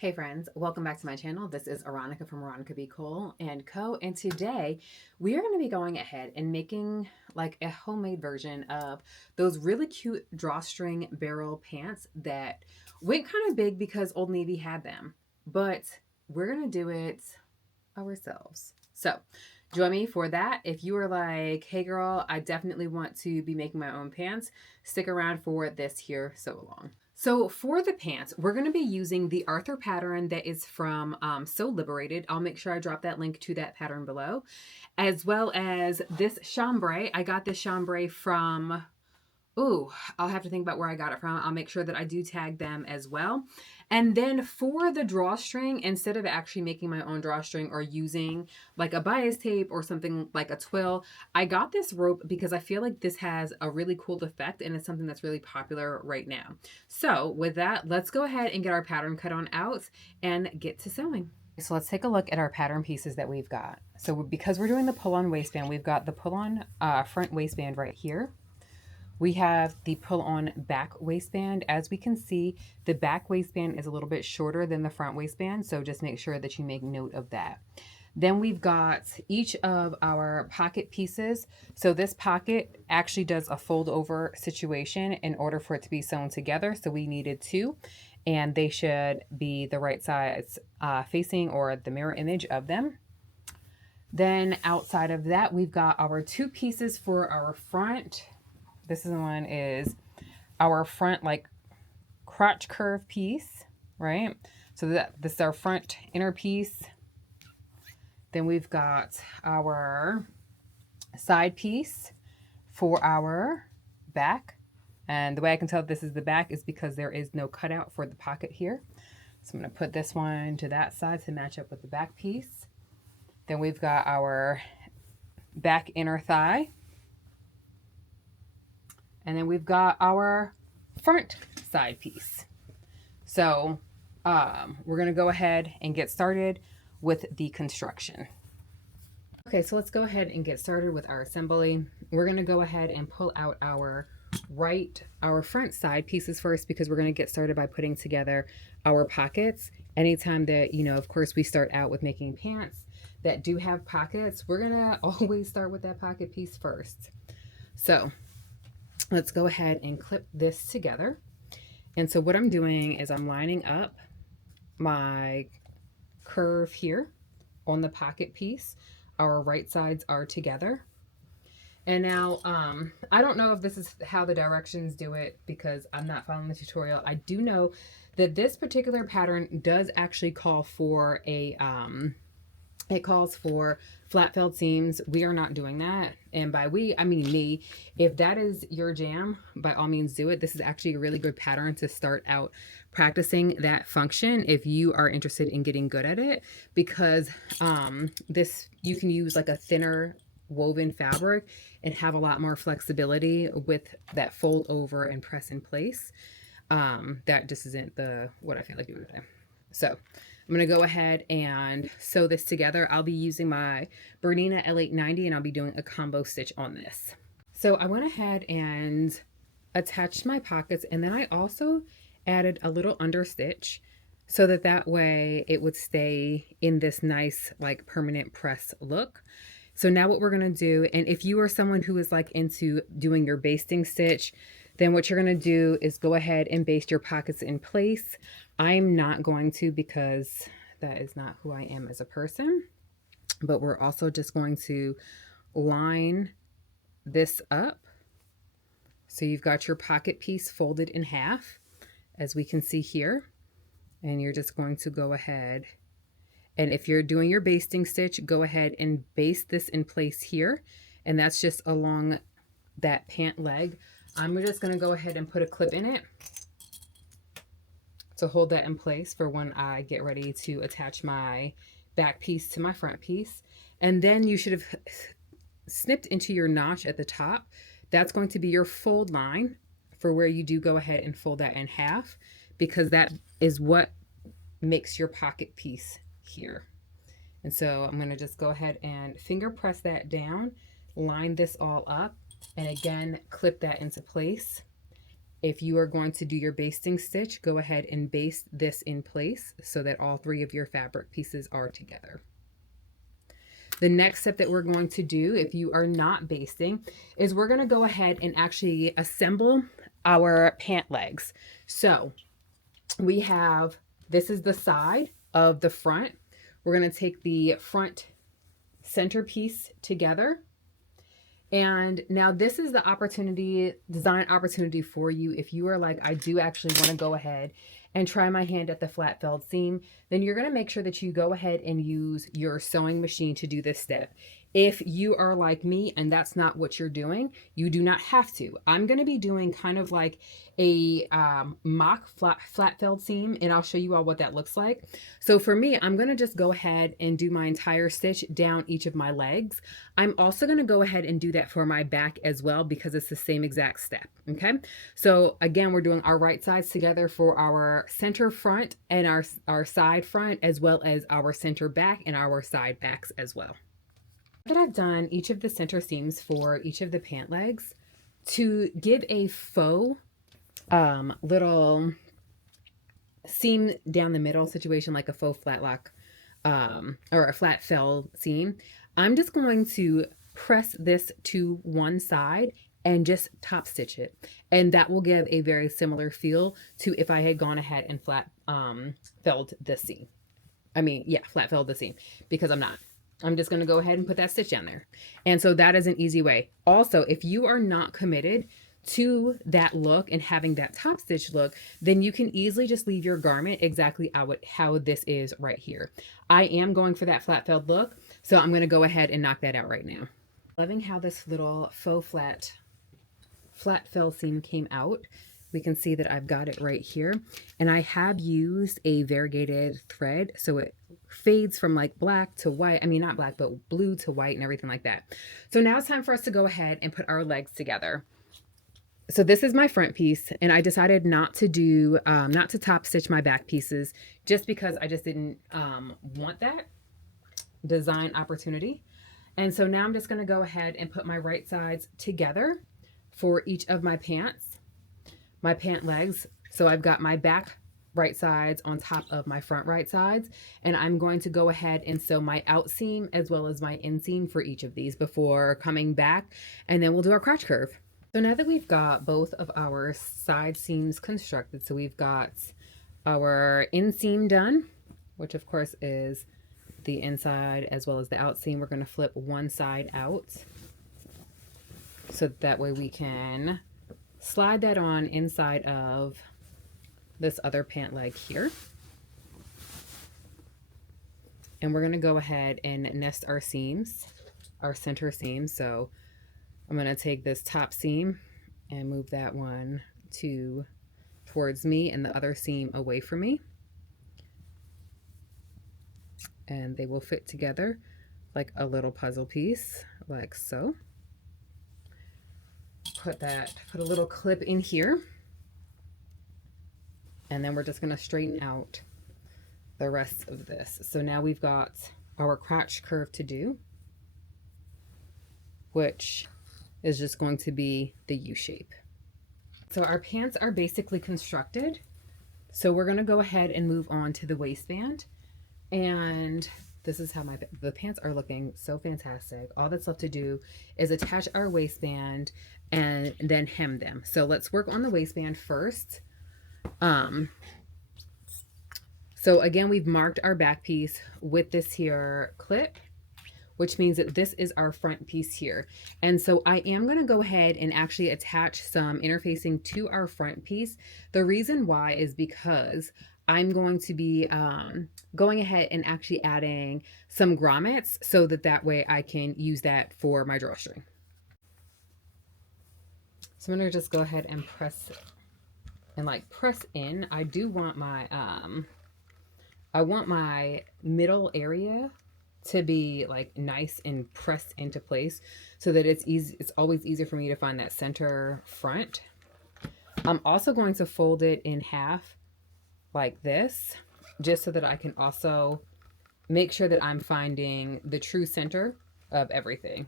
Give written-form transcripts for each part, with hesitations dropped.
Hey friends, welcome back to my channel. This is Aaronica from Aaronica Be Cool and Co. And today we are going to be going ahead and making like a homemade version of those really cute drawstring barrel pants that went kind of big because Old Navy had them. But we're going to do it ourselves. So join me for that. If you are like, hey girl, I definitely want to be making my own pants, stick around for this here so along. So for the pants, we're going to be using the Arthur pattern that is from So Liberated. I'll make sure I drop that link to that pattern below, as well as this chambray. I got this chambray from, ooh, I'll have to think about where I got it from. I'll make sure that I do tag them as well. And then for the drawstring, instead of actually making my own drawstring or using like a bias tape or something like a twill, I got this rope because I feel like this has a really cool effect and it's something that's really popular right now. So with that, let's go ahead and get our pattern cut on out and get to sewing. So let's take a look at our pattern pieces that we've got. So because we're doing the pull-on waistband, we've got the pull-on front waistband right here. We have the pull-on back waistband. As we can see, the back waistband is a little bit shorter than the front waistband, so just make sure that you make note of that. Then we've got each of our pocket pieces. So this pocket actually does a fold over situation in order for it to be sewn together. So we needed two, and they should be the right size facing or the mirror image of them. Then outside of that, we've got our two pieces for our front. This one is our front like crotch curve piece, right? So this is our front inner piece. Then we've got our side piece for our back. And the way I can tell this is the back is because there is no cutout for the pocket here. So I'm going to put this one to that side to match up with the back piece. Then we've got our back inner thigh. And then we've got our front side piece. So we're going to go ahead and get started with the construction. Okay, so let's go ahead and get started with our assembly. We're going to go ahead and pull out our front side pieces first because we're going to get started by putting together our pockets. Anytime that, of course, we start out with making pants that do have pockets, we're going to always start with that pocket piece first. So let's go ahead and clip this together. And so what I'm doing is I'm lining up my curve here on the pocket piece. Our right sides are together. And now, I don't know if this is how the directions do it because I'm not following the tutorial. I do know that this particular pattern does actually call for a, it calls for flat felled seams. We are not doing that. And by we, I mean me. If that is your jam, by all means do it. This is actually a really good pattern to start out practicing that function if you are interested in getting good at it, because you can use like a thinner woven fabric and have a lot more flexibility with that fold over and press in place. That just isn't what I feel like doing today. So I'm going to go ahead and sew this together. I'll be using my Bernina L890 and I'll be doing a combo stitch on this. So I went ahead and attached my pockets, and then I also added a little understitch so that way it would stay in this nice like permanent press look. So now what we're going to do, and if you are someone who is like into doing your basting stitch, then what you're going to do is go ahead and baste your pockets in place. I'm not going to because that is not who I am as a person. But we're also just going to line this up. So you've got your pocket piece folded in half, as we can see here. And you're just going to go ahead. And if you're doing your basting stitch, go ahead and baste this in place here. And that's just along that pant leg. I'm just going to go ahead and put a clip in it to hold that in place for when I get ready to attach my back piece to my front piece. And then you should have snipped into your notch at the top. That's going to be your fold line for where you do go ahead and fold that in half, because that is what makes your pocket piece here. And so I'm going to just go ahead and finger press that down, line this all up, and again clip that into place. if you are going to do your basting stitch, go ahead and baste this in place so that all three of your fabric pieces are together. The next step that we're going to do, if you are not basting, is we're going to go ahead and actually assemble our pant legs. So we have, this is the side of the front. We're going to take the front center piece together. And now this is the opportunity, design opportunity for you. If you are like, I do actually want to go ahead and try my hand at the flat felled seam, then you're going to make sure that you go ahead and use your sewing machine to do this step. If you are like me and that's not what you're doing, you do not have to. I'm going to be doing kind of like a mock flat felled seam, and I'll show you all what that looks like. So for me, I'm going to just go ahead and do my entire stitch down each of my legs. I'm also going to go ahead and do that for my back as well because it's the same exact step. Okay. So again, we're doing our right sides together for our center front and our side front, as well as our center back and our side backs as well. That I've done each of the center seams for each of the pant legs to give a faux little seam down the middle situation, like a faux flat lock or a flat fell seam. I'm just going to press this to one side and just top stitch it, and that will give a very similar feel to if I had gone ahead and flat felled this seam. Flat felled the seam, because I'm not. I'm just going to go ahead and put that stitch down there. And so that is an easy way. Also, if you are not committed to that look and having that top stitch look, then you can easily just leave your garment exactly how this is right here. I am going for that flat felled look, so I'm going to go ahead and knock that out right now. Loving how this little faux flat fell seam came out. We can see that I've got it right here, and I have used a variegated thread so it fades from like black to white. I mean, not black, but blue to white and everything like that. So now it's time for us to go ahead and put our legs together. So this is my front piece, and I decided not to top stitch my back pieces just because I just didn't want that design opportunity. And so now I'm just going to go ahead and put my right sides together for each of my pants. My pant legs. So I've got my back right sides on top of my front right sides, and I'm going to go ahead and sew my out seam as well as my inseam for each of these before coming back, and then we'll do our crotch curve. So now that we've got both of our side seams constructed, so we've got our inseam done, which of course is the inside as well as the out seam. We're going to flip one side out so that way we can slide that on inside of this other pant leg here. And we're going to go ahead and nest our seams, our center seams. So I'm going to take this top seam and move that one towards me and the other seam away from me. And they will fit together like a little puzzle piece, like so. Put a little clip in here, and then we're just going to straighten out the rest of this. So now we've got our crotch curve to do, which is just going to be the U shape. So our pants are basically constructed. So we're going to go ahead and move on to the waistband, and this is how the pants are looking so fantastic. All that's left to do is attach our waistband and then hem them. So let's work on the waistband first. So again, we've marked our back piece with this here clip, which means that this is our front piece here. And so I am going to go ahead and actually attach some interfacing to our front piece. The reason why is because I'm going to be going ahead and actually adding some grommets so that way I can use that for my drawstring. So I'm going to just go ahead and press in. I do want my middle area to be like nice and pressed into place so that it's easy. It's always easier for me to find that center front. I'm also going to fold it in half like this, just so that I can also make sure that I'm finding the true center of everything.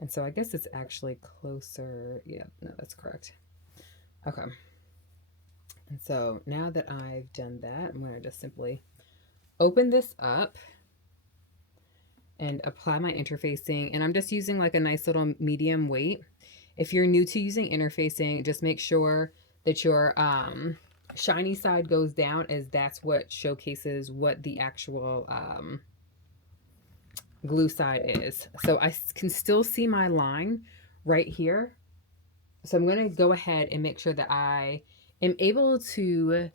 And so I guess it's actually closer. Yeah, no, that's correct. Okay. And so now that I've done that, I'm going to just simply open this up and apply my interfacing. And I'm just using like a nice little medium weight. If you're new to using interfacing, just make sure that your shiny side goes down, as that's what showcases what the actual glue side is. So I can still see my line right here. So I'm going to go ahead and make sure that I am able to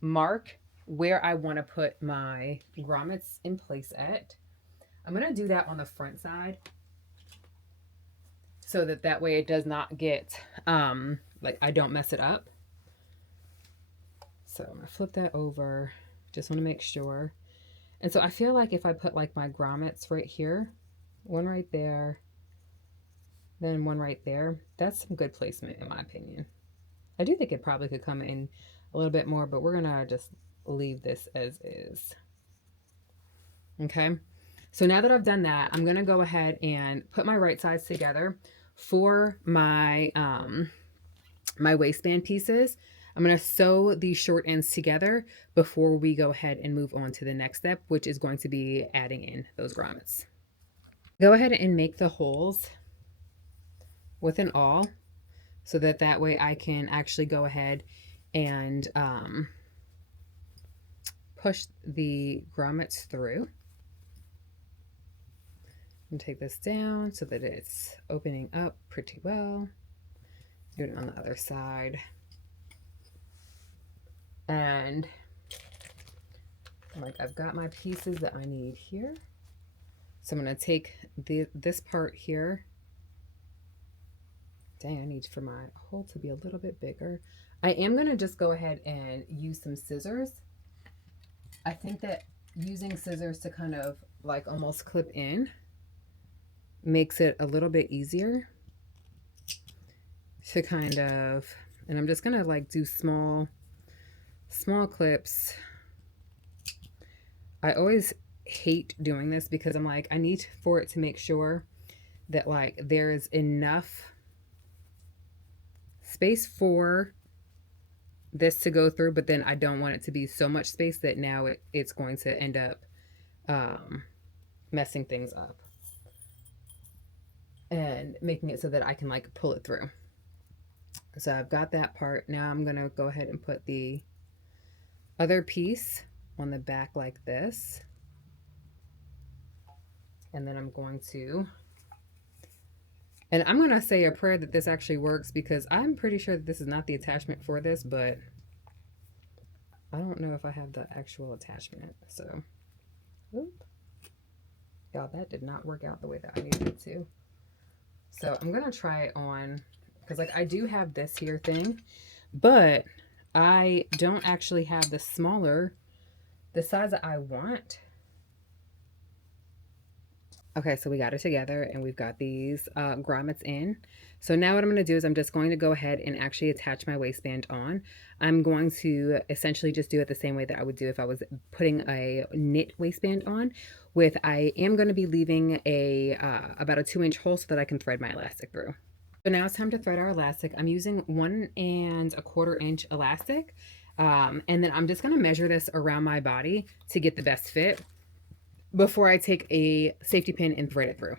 mark where I want to put my grommets in place at. I'm going to do that on the front side so that way it does not get, like I don't mess it up. So I'm going to flip that over. Just want to make sure. And so I feel like if I put like my grommets right here, one right there, then one right there, that's some good placement in my opinion. I do think it probably could come in a little bit more, but we're going to just leave this as is. Okay. So now that I've done that, I'm going to go ahead and put my right sides together for my, my waistband pieces. I'm going to sew these short ends together before we go ahead and move on to the next step, which is going to be adding in those grommets. Go ahead and make the holes with an awl so that way I can actually go ahead and push the grommets through. And take this down so that it's opening up pretty well. Do it on the other side. And like I've got my pieces that I need here. So I'm going to take this part here. Dang, I need for my hole to be a little bit bigger. I am going to just go ahead and use some scissors. I think that using scissors to kind of like almost clip in makes it a little bit easier to kind of, and I'm just going to like do small clips. I always hate doing this because I'm like, I need for it to make sure that like there is enough space for this to go through, but then I don't want it to be so much space that now it's going to end up messing things up and making it so that I can like pull it through. So I've got that part. Now I'm going to go ahead and put the other piece on the back like this. And then I'm going to, and I'm going to say a prayer that this actually works, because I'm pretty sure that this is not the attachment for this, but I don't know if I have the actual attachment. So, y'all, that did not work out the way that I needed it to. So I'm going to try it on, because like I do have this here thing, but I don't actually have the size that I want. Okay, so we got it together and we've got these grommets in. So now what I'm going to do is I'm just going to go ahead and actually attach my waistband on. I'm going to essentially just do it the same way that I would do if I was putting a knit waistband on. I am going to be leaving about a 2-inch hole so that I can thread my elastic through. So now it's time to thread our elastic. I'm using 1 1/4 inch elastic. And then I'm just going to measure this around my body to get the best fit before I take a safety pin and thread it through.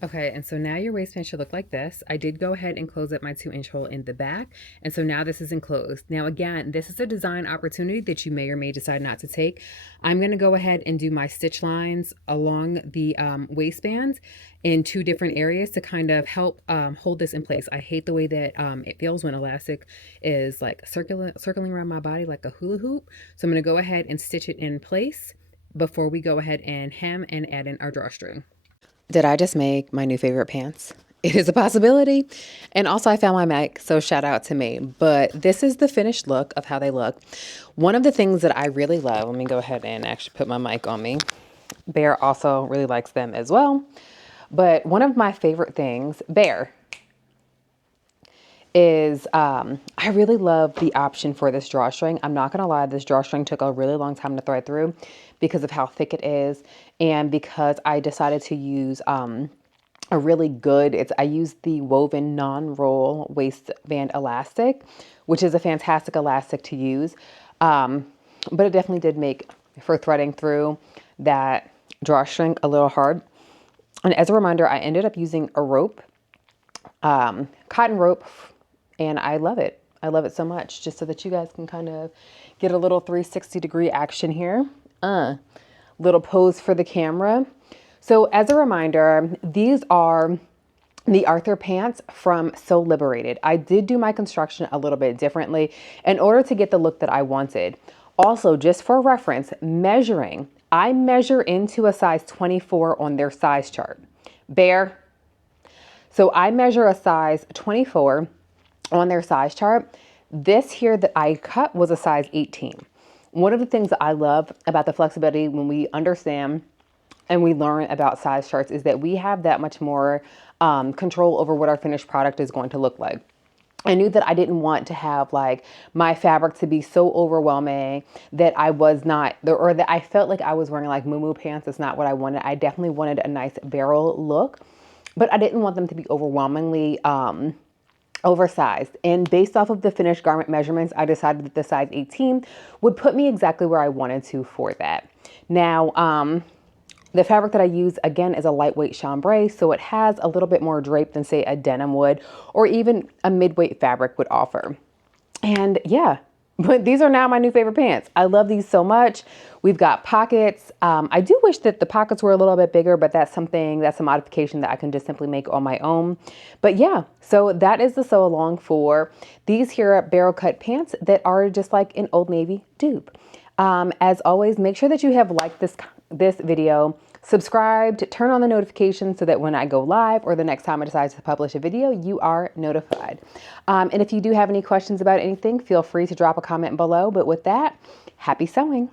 Okay, and so now your waistband should look like this. I did go ahead and close up my 2-inch hole in the back, and so now this is enclosed. Now again, this is a design opportunity that you may or may decide not to take. I'm going to go ahead and do my stitch lines along the waistbands in 2 different areas to kind of help hold this in place. I hate the way that it feels when elastic is like circling around my body like a hula hoop. So I'm going to go ahead and stitch it in place before we go ahead and hem and add in our drawstring. Did I just make my new favorite pants? It is a possibility. And also I found my mic, so shout out to me. But this is the finished look of how they look. One of the things that I really love, let me go ahead and actually put my mic on me. Bear also really likes them as well. But one of my favorite things, Bear, is I really love the option for this drawstring. I'm not going to lie, this drawstring took a really long time to thread through because of how thick it is, and because I decided to use a really good, I use the woven non-roll waistband elastic, which is a fantastic elastic to use. But it definitely did make for threading through that drawstring a little hard. And as a reminder, I ended up using a rope, cotton rope, and I love it. I love it so much, just so that you guys can kind of get a little 360-degree action here. Little pose for the camera. So as a reminder, these are the Arthur pants from So Liberated. I did do my construction a little bit differently in order to get the look that I wanted. Also, just for reference, measuring, I measure into a size 24 on their size chart. Bear. So I measure a size 24 on their size chart. This here that I cut was a size 18. One of the things that I love about the flexibility when we understand and we learn about size charts is that we have that much more control over what our finished product is going to look like. I knew that I didn't want to have like my fabric to be so overwhelming that I was not, or that I felt like I was wearing like muumuu pants. It's not what I wanted. I definitely wanted a nice barrel look, but I didn't want them to be overwhelmingly oversized. And based off of the finished garment measurements, I decided that the size 18 would put me exactly where I wanted to for that. Now, the fabric that I use, again, is a lightweight chambray, so it has a little bit more drape than, say, a denim would, or even a mid-weight fabric would offer. And yeah, but these are now my new favorite pants. I love these so much. We've got pockets. I do wish that the pockets were a little bit bigger, but that's a modification that I can just simply make on my own. But yeah, so that is the sew along for these here barrel cut pants that are just like an Old Navy dupe. As always, make sure that you have liked this video, subscribed, turn on the notifications so that when I go live or the next time I decide to publish a video, you are notified. And if you do have any questions about anything, feel free to drop a comment below. But with that, happy sewing.